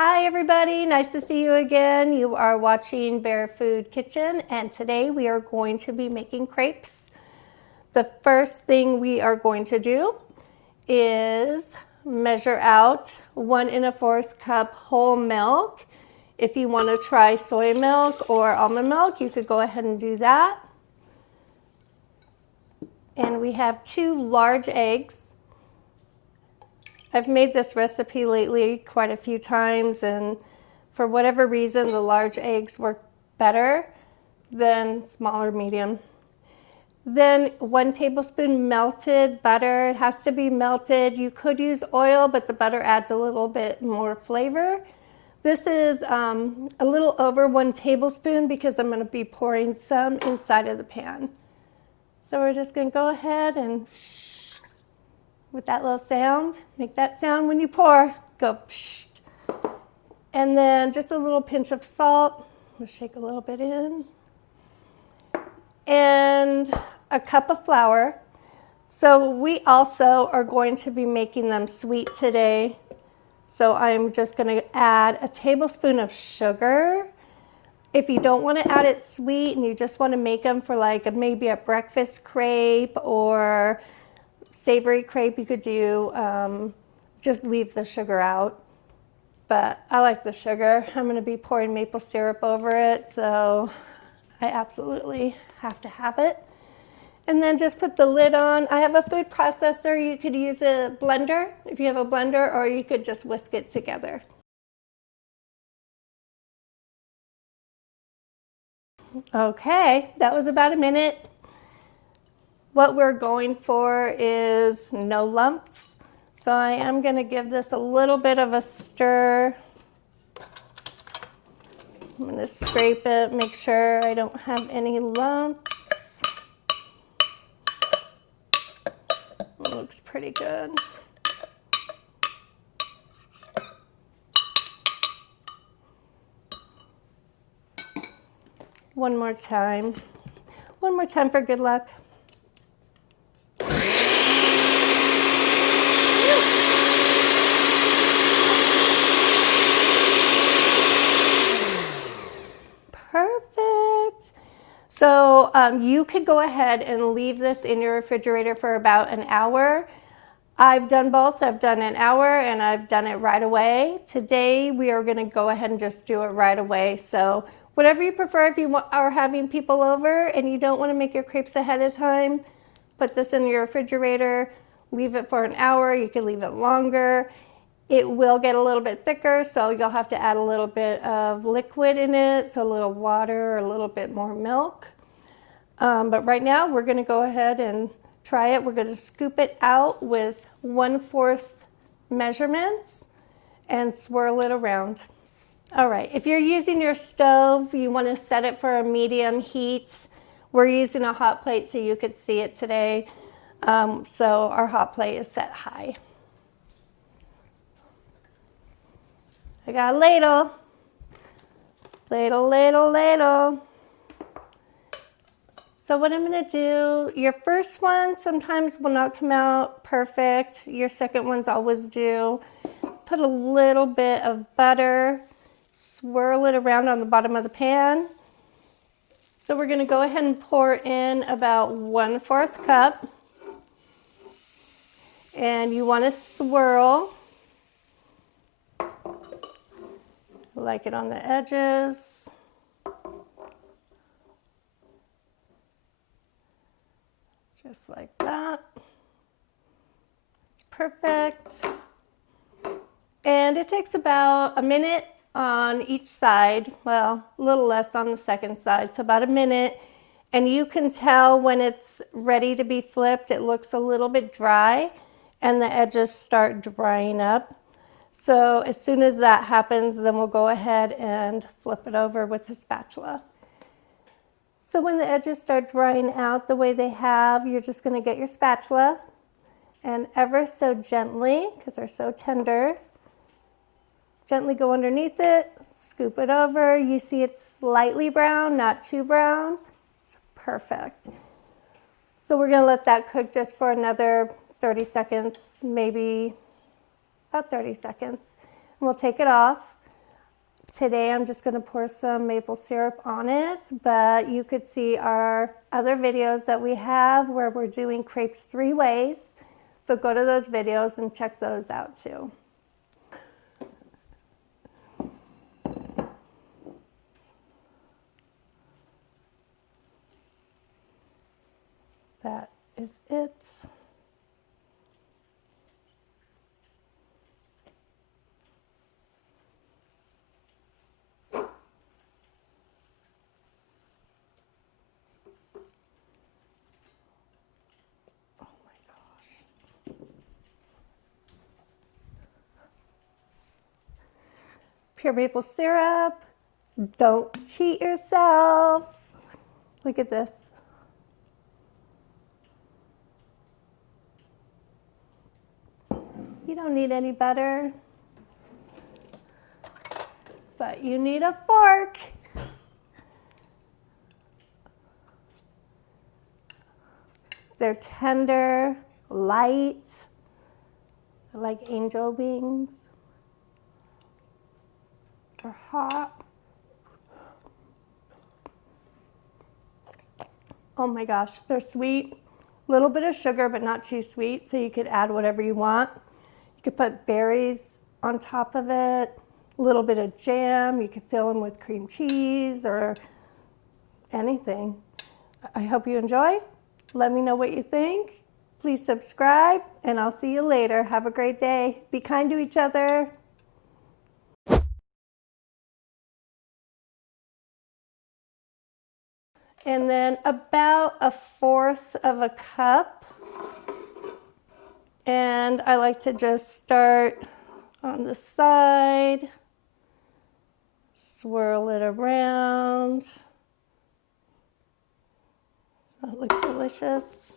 Hi everybody, nice to see you again. You are watching Bear Food Kitchen, and today we are going to be making crepes. The first thing we are going to do is measure out 1 1/4 cup whole milk. If you want to try soy milk or almond milk, you could go ahead and do that. And we have 2 large eggs. I've made this recipe lately quite a few times, and for whatever reason, the large eggs work better than small or medium. Then 1 tablespoon melted butter. It has to be melted. You could use oil, but the butter adds a little bit more flavor. This is a little over 1 tablespoon because I'm going to be pouring some inside of the pan. So we're just going to go ahead and with that little sound, make that sound when you pour, go psh. And then just a little pinch of salt, we'll shake a little bit in. And a cup of flour. So we also are going to be making them sweet today. So I'm just gonna add a tablespoon of sugar. If you don't want to add it sweet and you just want to make them for like maybe a breakfast crepe or savory crepe, you could do just leave the sugar out, but I like the sugar. I'm going to be pouring maple syrup over it, so I absolutely have to have it. And then just put the lid on. I have a food processor. You could use a blender if you have a blender, or you could just whisk it together. Okay, that was about a minute. What we're going for is no lumps. So I am going to give this a little bit of a stir. I'm going to scrape it, make sure I don't have any lumps. It looks pretty good. One more time. One more time for good luck. Perfect. So you could go ahead and leave this in your refrigerator for about an hour. I've done both. I've done an hour and I've done it right away. Today we are going to go ahead and just do it right away. So whatever you prefer, if you are having people over and you don't want to make your crepes ahead of time, put this in your refrigerator, leave it for an hour. You can leave it longer. It will get a little bit thicker, so you'll have to add a little bit of liquid in it, so a little water or a little bit more milk. But right now, we're going to go ahead and try it. We're going to scoop it out with 1/4 measurements and swirl it around. All right, if you're using your stove, you want to set it for a medium heat. We're using a hot plate so you could see it today. So our hot plate is set high. I got a ladle. Ladle, ladle, ladle. So what I'm going to do, your first one sometimes will not come out perfect. Your second ones always do. Put a little bit of butter, swirl it around on the bottom of the pan. So we're going to go ahead and pour in about 1/4 cup. And you want to swirl. Like it on the edges. Just like that. It's perfect. And it takes about a minute on each side. Well, a little less on the second side, so about a minute. And you can tell when it's ready to be flipped, it looks a little bit dry and the edges start drying up. So as soon as that happens, then we'll go ahead and flip it over with the spatula. So when the edges start drying out the way they have, you're just going to get your spatula and ever so gently, because they're so tender, gently go underneath it, scoop it over. You see it's slightly brown, not too brown. It's perfect. So we're going to let that cook just for another 30 seconds, maybe about 30 seconds. And we'll take it off. Today I'm just going to pour some maple syrup on it, but you could see our other videos that we have where we're doing crepes 3 ways. So go to those videos and check those out too. That is it. Pure maple syrup. Don't cheat yourself. Look at this. You don't need any butter, but you need a fork. They're tender, light, like angel wings. They're hot. Oh my gosh, they're sweet. A little bit of sugar, but not too sweet, so you could add whatever you want. You could put berries on top of it, a little bit of jam. You could fill them with cream cheese or anything. I hope you enjoy. Let me know what you think. Please subscribe, and I'll see you later. Have a great day. Be kind to each other. And then about 1/4 of a cup. And I like to just start on the side, swirl it around. Does that look delicious?